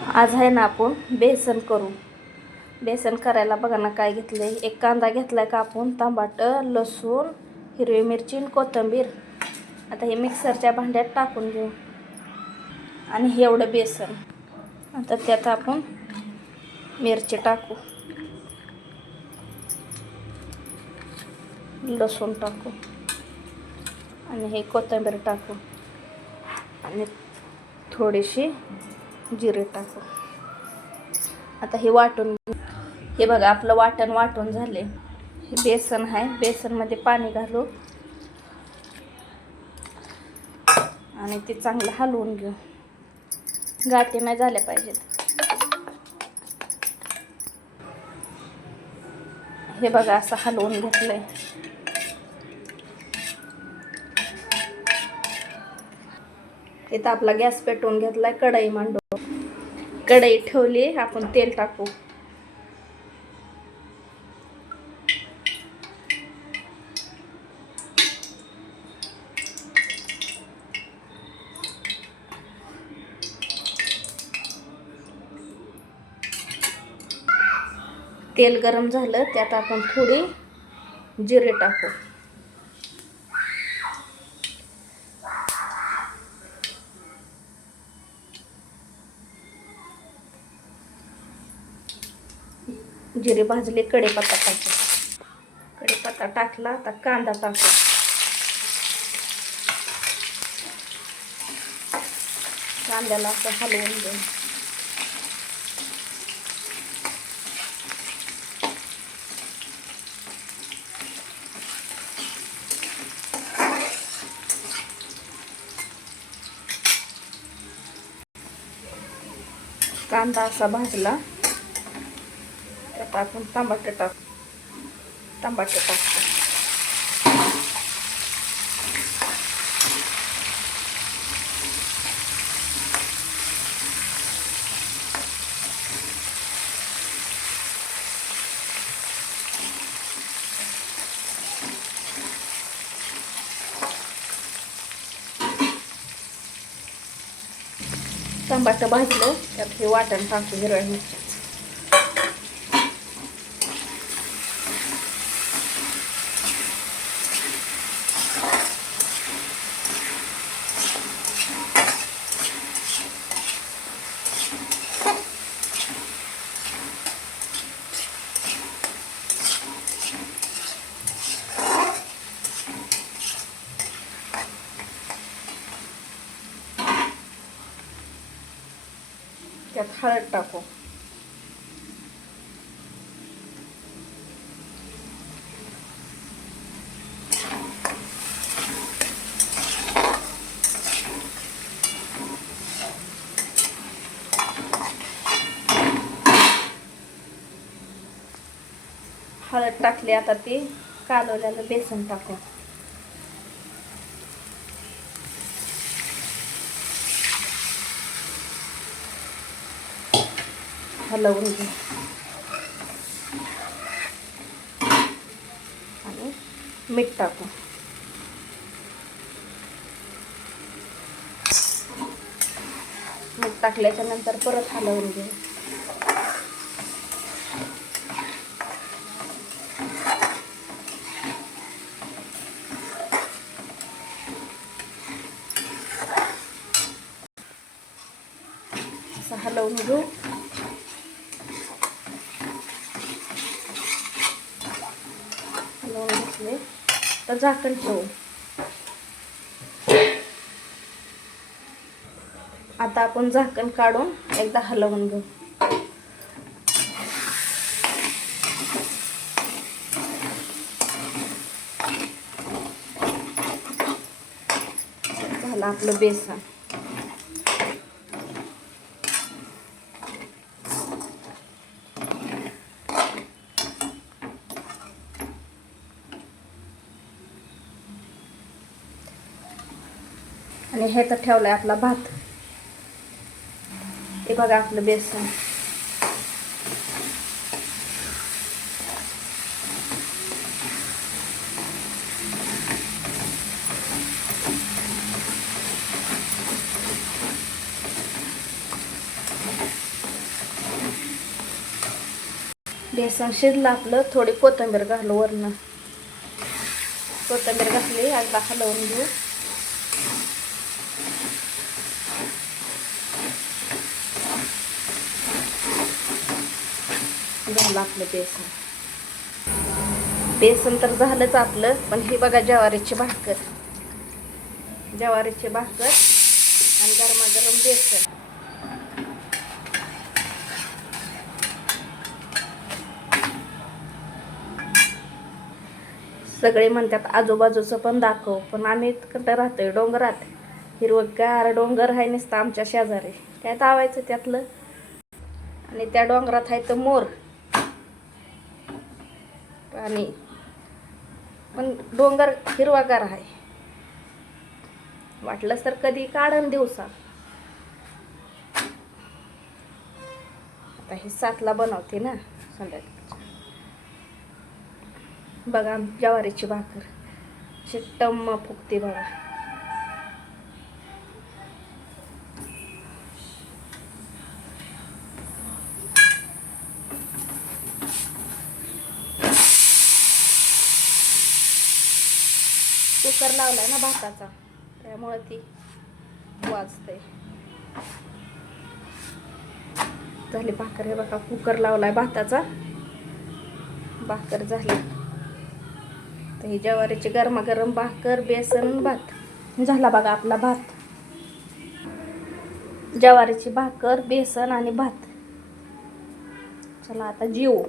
आज आहे ना आपण बेसन करू. बेसन करायला बघा ना काय घेतलंय. एक कांदा घेतलाय कापून, टमाटर, लसूण, हिरवी मिरची आणि कोथिंबीर. आता हे मिक्सरच्या भांड्यात टाकून घेऊ. आणि हे एवढं बेसन. आता त्यात आपण मिरची टाकू, लसूण टाकू आणि हे कोथिंबीर टाकू आणि थोडीशी जिरे टाकू. आता हे वाटून, हे बघा आपलं वाटण झाले. हे बेसन आहे, बेसनमध्ये पाणी घालू आणि ते चांगलं हलवून घेऊ. गाठी नाही झाल्या पाहिजेत. हे बघा असं हलवून घेतलंय. इथं आपला गॅस पेटवून घेतलाय. कढई मांडू. कढई ठेवली. आपण तेल टाकू. तेल गरम झालं, त्यात आपण थोडी जिरे टाकू. जिरे भाजले, कढीपत्ता टाकू. कढीपत्ता टाकला. आता कांदा टाकू. कांद्याला असं हलवून घेऊ. कांदा असा भाजला, त्यात आपण टमाटर टाकू. टमाटर भाजलं, त्यात हे वाटण टाकू. हिरव्या मिरच्या त्यात हळद टाकू. हळद टाकली. आता ते कालवलेलं बेसन टाकू. हलवून घेऊ आणि मीठ टाकू. मीठ टाकल्याच्या नंतर परत हलवून घेऊ. असं हलवून घेऊ. हलवून घेतले तर झाकण ठेवू. आता आपण झाकण काढून एकदा हलवून घेऊ. झालं आपलं बेसन. आणि हे तर ठेवलंय आपला भात. हे बघा आपलं बेसन. बेसन शिजलं आपलं. थोडी कोथिंबीर घालू वरनं. कोथिंबीर घातली, एकदा हलवून घेऊ. झालं आपलं बेसन. बेसन तर झालंच आपलं. पण हे बघा ज्वारीची भाकर. ज्वारीची भाकर आणि गरमागरम बेसन. सगळे म्हणतात आजूबाजूचं पण दाखव, पण आम्ही कुठं राहतोय डोंगरात. हिरवगार डोंगर आहे नुसतं आमच्या शेजारी. काय दावायचं त्यातलं. आणि त्या डोंगरात आहे तर मोर आणि पण डोंगर हिरवागार आहे. वाटलंच तर कधी काढन दिवसा. आता हे 7ला बनवते ना संध्याकाळी. बघा ज्वारीची भाकर अशी टम्म फुगते बघा. कुकर लावलाय ना भाताचा, त्यामुळे ती वाजते. झाली भाकर. हे बघा कुकर लावलाय भाताचा. भाकर झाली. तर ही ज्वारीची गरमागरम भाकर, बेसन, भात झाला बघा आपला भात. ज्वारीची भाकर, बेसन आणि भात. चला आता जेवू.